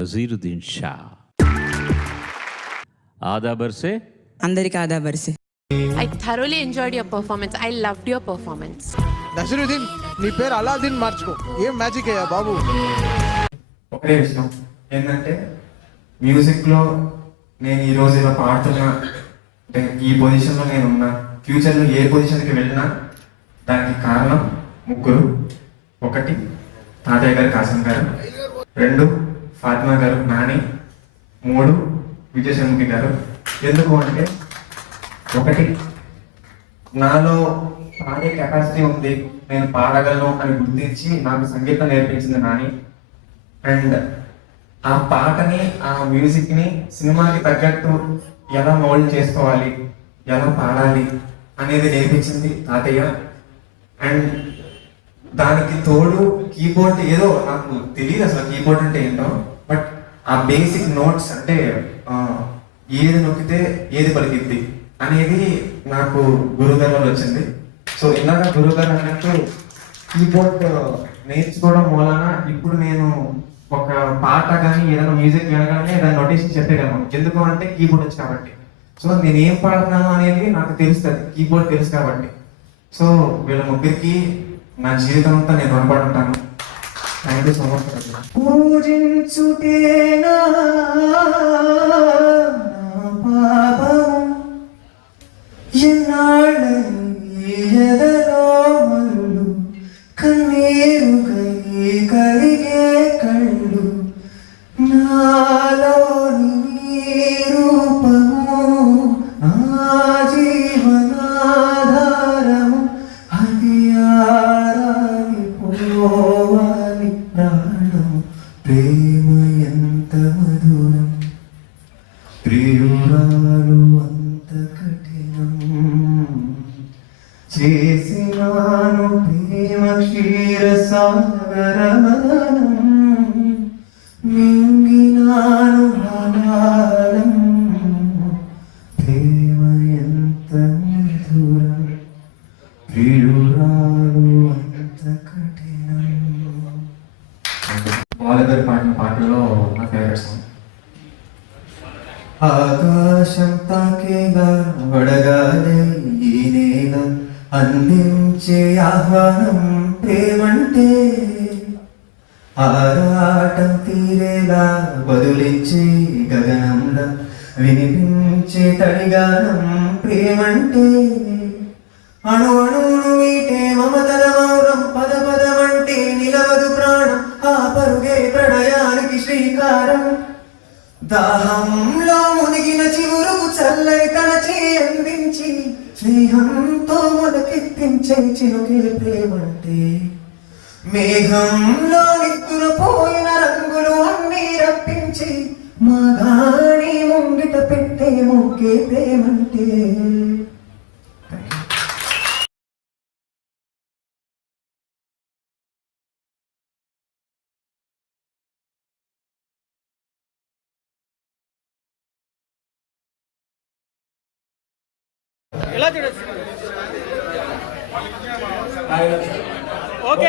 నజీరుద్దీన్ షా. ఆదాబర్ సే అందరికి ఆదాబరిసే I thoroughly enjoyed your performance. I loved your performance. Nasruddin నీ పేరు అలాద్దీన్ మార్చుకో. ఏం మ్యాజిక్ అయ్యా బాబు? ఒకటే విషయం. ఏంటంటే మ్యూజిక్లో నేను ఈరోజు ఇలా పాడుతున్నా అంటే ఈ పొజిషన్లో నేను ఉన్నా ఫ్యూచర్లో ఏ పొజిషన్కి వెళ్ళినా దానికి కారణం ముగ్గురు. ఒకటి తాతయ్య గారు కాసం గారు. రెండు ఫాతిమా గారు నాని మూడు విజయశంకి గారు. ఎందుకు అంటే ఒకటి నాలో పాడే కెపాసిటీ ఉంది నేను పాడగలను అని గుర్తించి నాకు సంగీతం నేర్పించింది నాని. అండ్ ఆ పాటని ఆ మ్యూజిక్ని సినిమాకి తగ్గట్టు ఎలా మౌల్డ్ చేసుకోవాలి ఎలా పాడాలి అనేది నేర్పించింది తాతయ్య. అండ్ దానికి తోడు కీబోర్డ్ ఏదో నాకు తెలియదు అసలు కీబోర్డ్ అంటే ఏంటో. బట్ ఆ బేసిక్ నోట్స్ అంటే ఏది నొక్కితే ఏది పలికిద్ది అనేది నాకు గురుగారు వచ్చింది. సో ఇందాక గురుగారు అన్నట్టు కీబోర్డ్ నేర్చుకోవడం మూలన ఇప్పుడు నేను ఒక పాట కానీ ఏదైనా మ్యూజిక్ వినగానే దాని నోటేషన్ చెప్పగలను ఎందుకు అంటే కీబోర్డ్ వచ్చి కాబట్టి. సో నేను ఏం పాడుతున్నాను అనేది నాకు తెలుస్తుంది. కీబోర్డ్ తెలుసు కాబట్టి. సో వీళ్ళ ముగ్గురికి నా జీవితం అంతా నేను రుణపడి ఉంటాను. 아, 이거 정확하다. 고진 수대나 చేసినాను ప్రేమ క్షీర సాగరమదనం మింగినాను ప్రాణాలం ప్రేమ ఎంత మధురం. ప్రియురాలు అంత కఠినం. బాలగారి పాడిన పాటల్లో నా ఫేవరెట్ సాంగ్ ఆకాశం తాకేగా వడగాలే. అందించే ఆహ్వానం ప్రేమంటే ఆరాటం తీరేలా బదులించే గగనంలా వినిపించే తడిగానం ప్రేమంటే అణు అణువును వీటే మమతల మౌనం పద పదమంటే నిలవదు ప్రాణం ఆ పరుగే ప్రణయానికి శ్రీకారం. దాహంలో మునిగిన చివురు చల్లని తన అందించి స్నేహంతో మొదకెత్తించే చిరుకే ప్రేమంటే. మేఘంలో నిద్దురపోయిన ఓకే